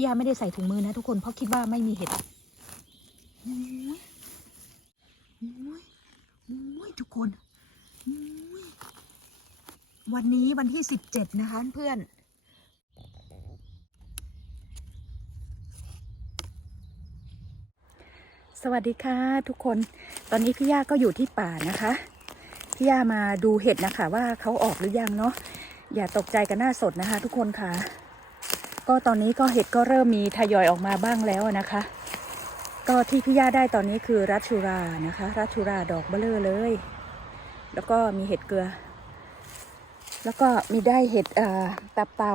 พี่ยาไม่ได้ใส่ถุงมือนะทุกคนเพราะคิดว่าไม่มีเห็ดโอ้ยโอ้ยโอ้ยทุกคนโอ้ยวันนี้วันที่สิบเจ็ดนะคะเพื่อนสวัสดีค่ะทุกคน ตอนนี้พี่ย่าก็อยู่ที่ป่านะคะ พี่ย่ามาดูเห็ดนะคะ ว่าเขาออกหรือยังเนาะ อย่าตกใจกันหน้าสดนะคะ ทุกคนค่ะ ก็ตอนนี้ก็เห็ดก็เริ่มมีทยอยออกมาบ้างแล้วนะคะ ก็ที่พี่ย่าได้ตอนนี้คือรัชชุรานะคะ รัชชุราดอกเบลอเลย แล้วก็มีเห็ดเกลือ แล้วก็มีได้เห็ดตับเต่า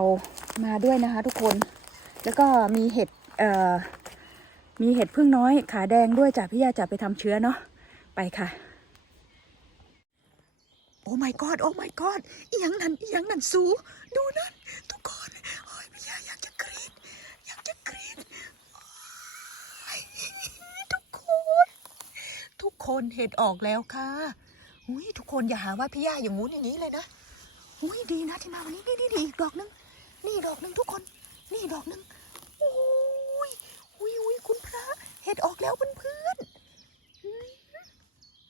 มาด้วยนะคะ ทุกคน แล้วก็มีเห็ดมีเห็ดพึ่งน้อยขาแดงด้วยจ้ะพี่ยาจะไปทำเชื้อเนาะไปค่ะ โอ้ my god โอ้ my god อีหยังนั่นอีหยังนั่นสู ดูนั่นทุกคนโอ้ยพี่ยาอยากจะกรีดอยากจะกรีดโอ้ยทุกคน ทุกคนเห็ดออกแล้วค่ะอุ้ยทุกคนอย่าหาว่าพี่ย่าอย่างงู้นอย่างนี้เลยนะอุ้ยดีนะที่มาวันนี้นี่นี่นี่อีกดอกหนึงนี่ดอกหนึงทุกคน นี่ดอกหนึงโอ้ยอุ้ยอุ้ยคุณพระ เห็ดออกแล้วเพื่อนๆอืม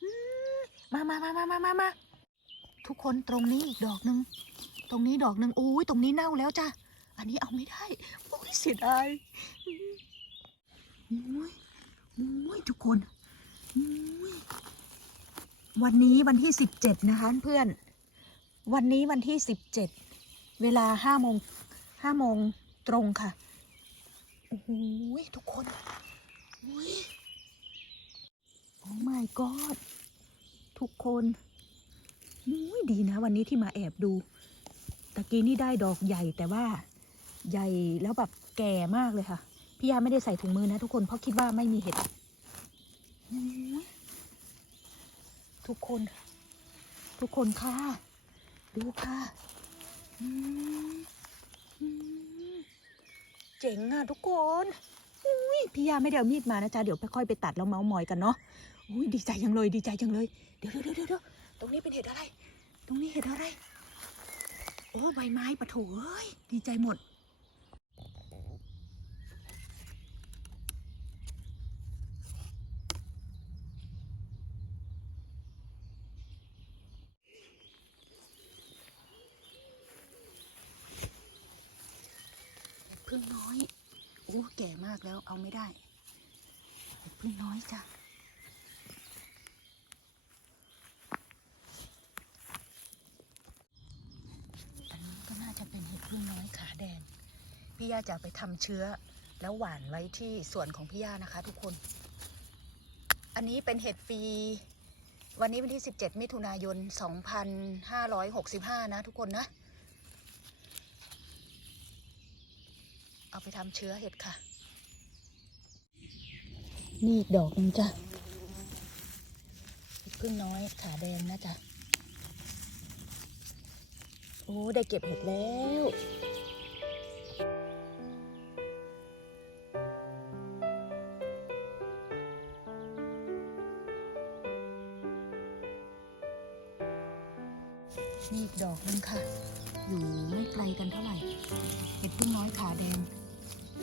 อืมามามามามามามาทุกคนตรงนี้อีกดอกหนึ่งตรงนี้ดอกหนึ่งโอ้ยตรงนี้เน่าแล้วจ้ะอันนี้เอาไม่ได้โอ้ยเสียดายโอ้ยโอ้ยทุกคน วันนี้วันที่สิบเจ็ดนะคะเพื่อน วันนี้วันที่สิบเจ็ดเวลาห้าโมงห้าโมงตรงค่ะ โอ้โหทุกคนอุ้ยโอ้ my god ทุกคนอุ้ยดีนะ วันนี้ที่มาแอบดู ตะกี้นี่ได้ดอกใหญ่แต่ว่าใหญ่แล้วแบบแก่มากเลยค่ะ พี่ยาไม่ได้ใส่ถุงมือนะทุกคนเพราะคิดว่าไม่มีเห็ดอุ๊ย ทุกคน ทุกคนค่ะ ดูค่ะเจ๋งอะทุกคนอุ้ยพี่ยาไม่ได้เอามีดมานะจ๊ะเดี๋ยวค่อยไปตัดแล้วเมาส์มอยกันเนาะอุ้ยดีใจจังเลยดีใจจังเลย เดี๋ยวเดี๋ยวเดี๋ยวเดี๋ยวตรงนี้เป็นเห็ดอะไร ตรงนี้เห็ดอะไร โอ้ใบไม้ปะโถเอ้ยดีใจหมด พึ่งน้อยโอ้แก่มากแล้วเอาไม่ได้เห็ดพึ่งน้อยจ้ะอันนี้ก็น่าจะเป็นเห็ดพึ่งน้อยขาแดงพี่ย่าจะไปทำเชื้อ แล้วหว่านไว้ที่สวนของพี่ย่านะคะ ทุกคน อันนี้เป็นเห็ดปีวันนี้วันที่ 17 มิถุนายน 2565 นะ ทุกคนนะ เอาไปทำเชื้อเห็ดค่ะ นี่อีกดอกหนึงจ้ะเห็ดพึ่งน้อยขาแดงนะจ๊ะ โอ้ ได้เก็บเห็ดแล้วนี่อีกดอกหนึงค่ะ อยู่ไม่ไกลกันเท่าไหร่ เห็ดพึ่งน้อยขาแดง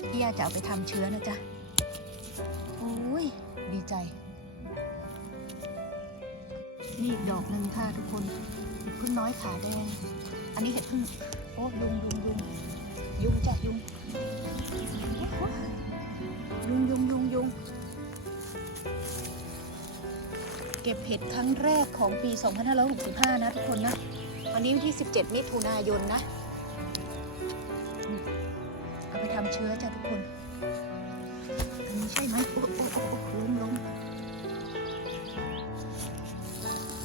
พี่ยาจะเอาไปทำเชื้อนะจ๊ะ โอ้ย ดีใจ นี่อีกดอกหนึ่งค่ะทุกคนเห็ดพึ่งน้อยขาแดง อันนี้เห็ดพึ่ง โอ้ยุงยุงยุงยุงจ้ะยุงยุงยุงยุงยุงเก็บเห็ดครั้งแรกของปี 2565 นะทุกคนนะ วันนี้วันที่ 17 มิถุนายนนะ เชื้อจ้ะทุกคน อันนี้ใช่ไหมโอ้โอ้โอ้ล้มล้ม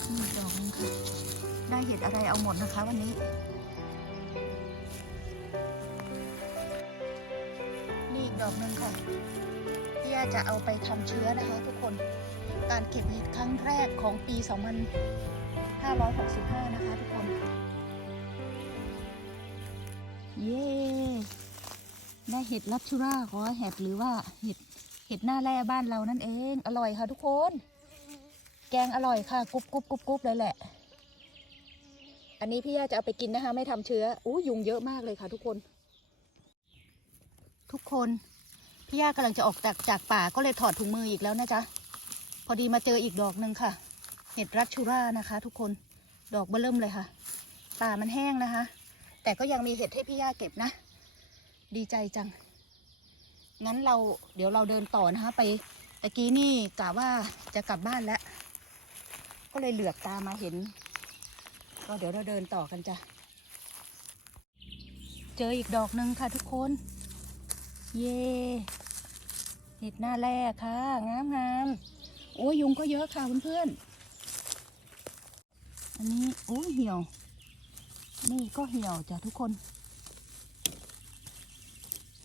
นี่ดอกนึงค่ะ ได้เห็ดอะไรเอาหมดนะคะวันนี้ นี่อีกดอกหนึ่งค่ะพี่ยาจะเอาไปทำเชื้อนะคะทุกคน การเก็บเห็ดครั้งแรกของปี 2565 นะคะทุกคน เย้ ได้เห็ดลับชูราขอเห็ดหรือว่าเห็ดเห็ดหน้าแร่บ้านเรานั่นเอง อร่อยค่ะทุกคน แกงอร่อยค่ะกรุบกรุบกรุบกรุบเลยแหละ อันนี้พี่ย่าจะเอาไปกินนะคะ ไม่ทำเชื้ออู้ยุงเยอะมากเลยค่ะ ทุกคน ทุกคนพี่ย่ากำลังจะออกจากจากป่าก็เลยถอดถุงมืออีกแล้วนะจ๊ะพอดีมาเจออีกดอกหนึ่งค่ะ เห็ดรัชชูรานะคะ ทุกคนดอกเบอเริ่มเลยค่ะป่ามันแห้งนะคะ แต่ก็ยังมีเห็ดให้พี่ย่าเก็บนะ ดีใจจัง งั้นเราเดี๋ยวเราเดินต่อนะคะ ไปตะกี้นี่กะว่าจะกลับบ้านแล้ว ก็เลยเหลือบตามาเห็น ก็เดี๋ยวเราเดินต่อกันจ้ะ เจออีกดอกหนึ่งค่ะทุกคน เย่เห็ดหน้าแรกค่ะ งามงามโอ้ยยุงก็เยอะค่ะเพื่อนๆ อันนี้โอ้ยเหี่ยว นี่ก็เหี่ยวจ้ะทุกคน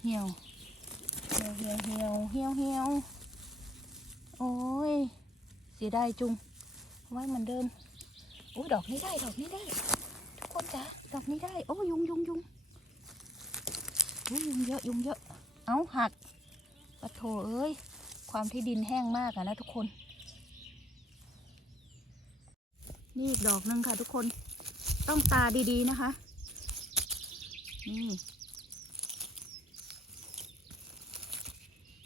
เหี่ยวเหี่ยวเหี่ยวเหี่ยวเหี่ยวเหี่ยวโอ้ยเสียดายจุงไว้เหมือนเดิมโอ้ยดอกนี้ได้ดอกนี้ได้ ทุกคนจ้ะดอกนี้ได้ โอ้ยยุงยุงยุงโอ้ยยุงเยอะยุงเยอะ เอาหักปะโถเอ้ย ความที่ดินแห้งมากอะนะทุกคน นี่อีกดอกหนึงค่ะทุกคน ต้องตาดีๆนะคะ นี่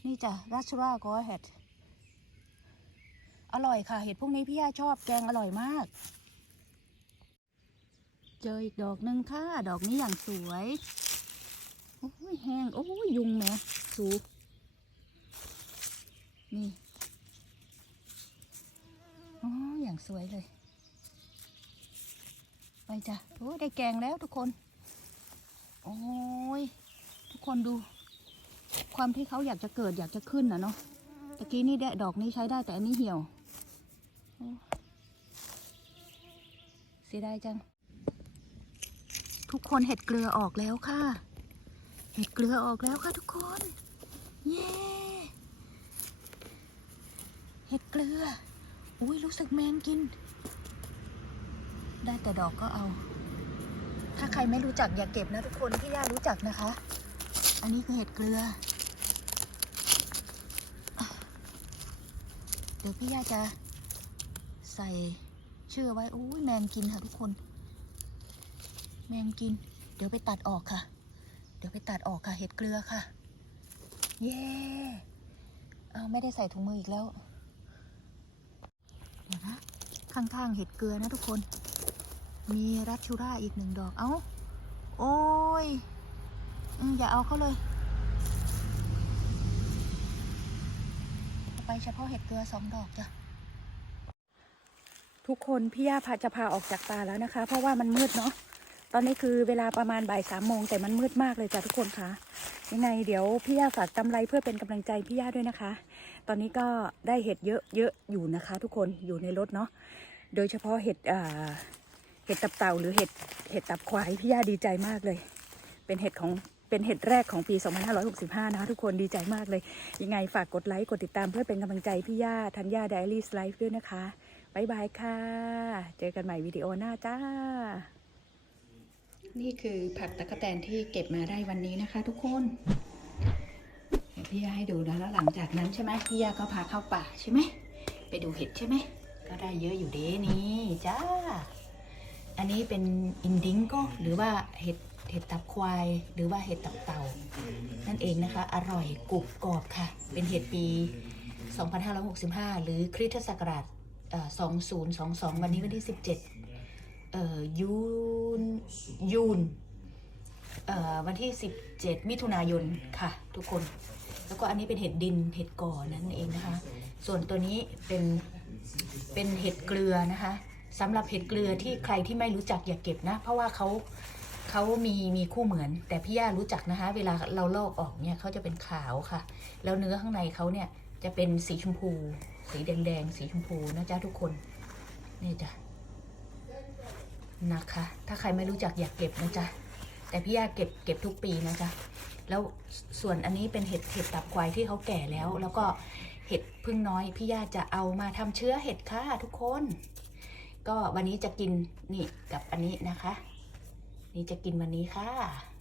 นี่จ้ะราชรากอเห็ดอร่อยค่ะ เห็ดพวกนี้พี่ย่าชอบแกงอร่อยมาก เจออีกดอกหนึ่งค่ะ ดอกนี้อย่างสวยโอ้ยแห้งโอ้ยยุงแหมสูนี่อ๋ออย่างสวยเลย ไปจ้ะโอ้ได้แกงแล้วทุกคน โอ้ยทุกคนดู ความที่เขาอยากจะเกิดอยากจะขึ้นนะเนาะตะกี้นี่ได้ดอกนี้ใช้ได้แต่อันนี้เหี่ยวเสียดายจัง ทุกคนเห็ดเกลือออกแล้วค่ะ เห็ดเกลือออกแล้วค่ะทุกคน เย้ เห็ดเกลือ อุ้ยรู้สึกแมงกิน ได้แต่ดอกก็เอา ถ้าใครไม่รู้จักอย่าเก็บนะทุกคนพี่ย่ารู้จักนะคะ อันนี้คือเห็ดเกลือ ดี๋ยวพี่ย่าจะใส่ชื่อไว้อุ้ยแมงกินค่ะทุกคน แมงกิน เดี๋ยวไปตัดออกค่ะ เดี๋ยวไปตัดออกค่ะ เห็ดเกลือค่ะ เย้เอาไม่ได้ใส่ถุงมืออีกแล้วเดี๋ยวนะข้างๆเห็ดเกลือนะทุกคน มีรัชชูราอีกหนึ่งดอก เอ้า โอ้ยอย่าเอาเขาเลยเอา ไปเฉพาะเห็ดเกลือสองดอกจ้ะทุกคนพี่ย่าพาจะพาออกจากป่าแล้วนะคะ เพราะว่ามันมืดเนาะตอนนี้คือเวลาประมาณบ่ายสามโมงแต่มันมืดมากเลยจ้ะทุกคนคะยังไงเดี๋ยวพี่ย่าฝากกำไรเพื่อเป็นกำลังใจพี่ย่าด้วยนะคะ ตอนนี้ก็ได้เห็ดเยอะเยอะอยู่นะคะ ทุกคนอยู่ในรถเนาะโดยเฉพาะเห็ดเห็ดตับเต่าหรือเห็ดเห็ดตับควายพี่ย่าดีใจมากเลย เป็นเห็ดของ เป็นเห็ดแรกของปี 2565 นะคะทุกคนดีใจมากเลย ยังไงฝากกดไลค์ กดติดตามเพื่อเป็นกำลังใจพี่ย่าธัญญาไดอารี่ไลฟ์ด้วยนะคะบ๊ายบายค่ะ เจอกันใหม่วิดีโอหน้าจ้า นี่คือผักตะกะแตนที่เก็บมาได้วันนี้นะคะ ทุกคนเดี๋ยวพี่ยาให้ดูนะแล้วหลังจากนั้นใช่ไหมพี่ยาก็พาเข้าป่าใช่ไหมไปดูเห็ดใช่ไหมก็ได้เยอะอยู่เด้นี่จ้า อันนี้เป็นอินดิงก็หรือว่าเห็ด เห็ดตับควายหรือว่าเห็ดตับเต่า นั่นเองนะคะ อร่อยกรุบกรอบค่ะ เป็นเห็ดปี 2565 หรือคริสตศักราชเอ่อ2022 วันนี้วันที่ 17เอ่อยูนยูนเอ่อวันที่ 17 มิถุนายนค่ะ ทุกคน แล้วก็อันนี้เป็นเห็ดดินเห็ดก่อนั่นเองนะคะ ส่วนตัวนี้เป็นเป็นเห็ดเกลือนะคะสำหรับเห็ดเกลือที่ใครที่ไม่รู้จักอย่าเก็บนะ เพราะว่าเขา เขามีมีคู่เหมือน แต่พี่ย่ารู้จักนะคะ เวลาเราลอกออกเนี่ยเขาจะเป็นขาวค่ะ แล้วเนื้อข้างในเขาเนี่ยจะเป็นสีชมพู สีแดงๆสีชมพูนะจ๊ะทุกคนนี่จ้ะนะคะ ถ้าใครไม่รู้จักอยากเก็บนะจ๊ะแต่พี่ย่าเก็บเก็บทุกปีนะจ๊ะแล้วส่วนอันนี้เป็นเห็ดเห็ดตับควายที่เขาแก่แล้ว แล้วก็เห็ดพึ่งน้อยพี่ย่าจะเอามาทำเชื้อเห็ดค่ะทุกคน ก็วันนี้จะกินนี่กับอันนี้นะคะ นี่จะกินวันนี้ค่ะ